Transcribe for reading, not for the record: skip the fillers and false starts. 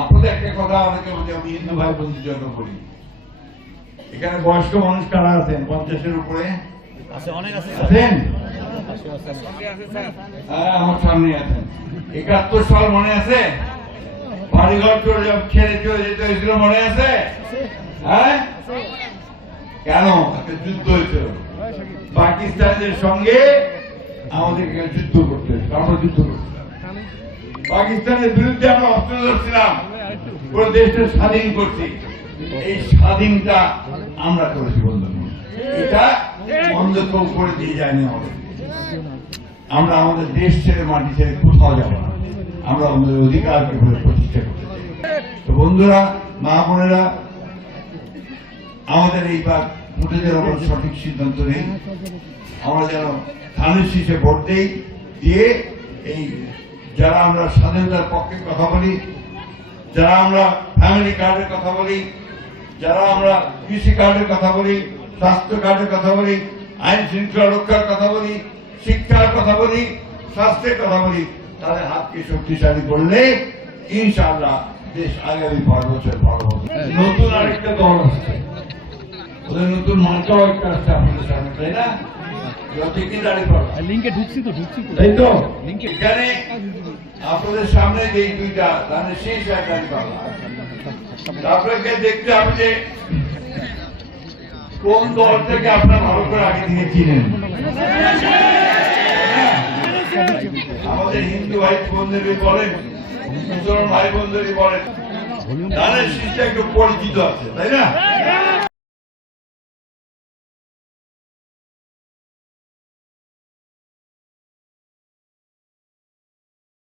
আপনাদের একটা কথা অনেকে বলছে আমি হিন্দু ভাই বন্ধুর জন্য বলি, এখানে বয়স্ক মানুষ কারা আছেন 50-এর উপরে আছেন? হ্যাঁ, আমার সামনে আছেন। 71 সাল মনে আছে? বাড়িঘর ছেড়ে চলে যেতে হয়েছিল মনে আছে? হ্যাঁ, কেন? একটা যুদ্ধ হয়েছিল পাকিস্তানের সঙ্গে, আমাদের এখানে যুদ্ধ করতে হয়েছিল, আমরা যুদ্ধ করছিলাম পাকিস্তানের বিরুদ্ধে, আমরা অস্ত্র ধরছিলাম, পুরো দেশটা স্বাধীন করছি। এই স্বাধীনটা আমরা করেছি বন্ধু, এটা বন্ধ কেউ করে দিয়ে যায়নি আমাদের। আমরা আমাদের দেশ ছেড়ে মাটি ছেড়ে কোথাও যাব না, আমরা আমাদের অধিকারকে প্রতিষ্ঠা করতে চাই। তো বন্ধুরা, মা বোনেরা, আমাদের এইবার ভোটের ওপর সঠিক সিদ্ধান্ত নেই, আমরা যেন ধানের শীষে ভোট দেই, দিয়ে এই যারা আমরা স্বাধীনতার পক্ষে কথা বলি, যারা আমরা ফ্যামিলি কার্ডের কথা বলি, যারা আমরা কৃষি কার্ডের কথা বলি, স্বাস্থ্য কার্ডের কথা বলি, আইন শৃঙ্খলা রক্ষার কথা বলি, শিক্ষার কথা বলি, স্বাস্থ্যের কথা বলি, তাদের হাতকে শক্তিশালী করলে ইনশাআল্লাহ দেশ আগামী 5 বছর ভালো হবে। নতুন আরেকটা দল আসছে, ওদের নতুন মার্কাও একটা আসছে আপনাদের সামনে, তাই না? তাই তো এখানে আপনাদের সামনে যে দুইটা ধানের শীষ আর দাঁড়িপাল্লা, আপনাকে দেখতে হবে যে কোন দল থেকে আপনার ভালো করে আগে থেকে চিনেন। আমাদের হিন্দু ভাই বোনদেরই বলেন, মুসলমান ভাই বোনদেরই বলেন, ধানের শীষটা একটু পরিচিত আছে, তাই না?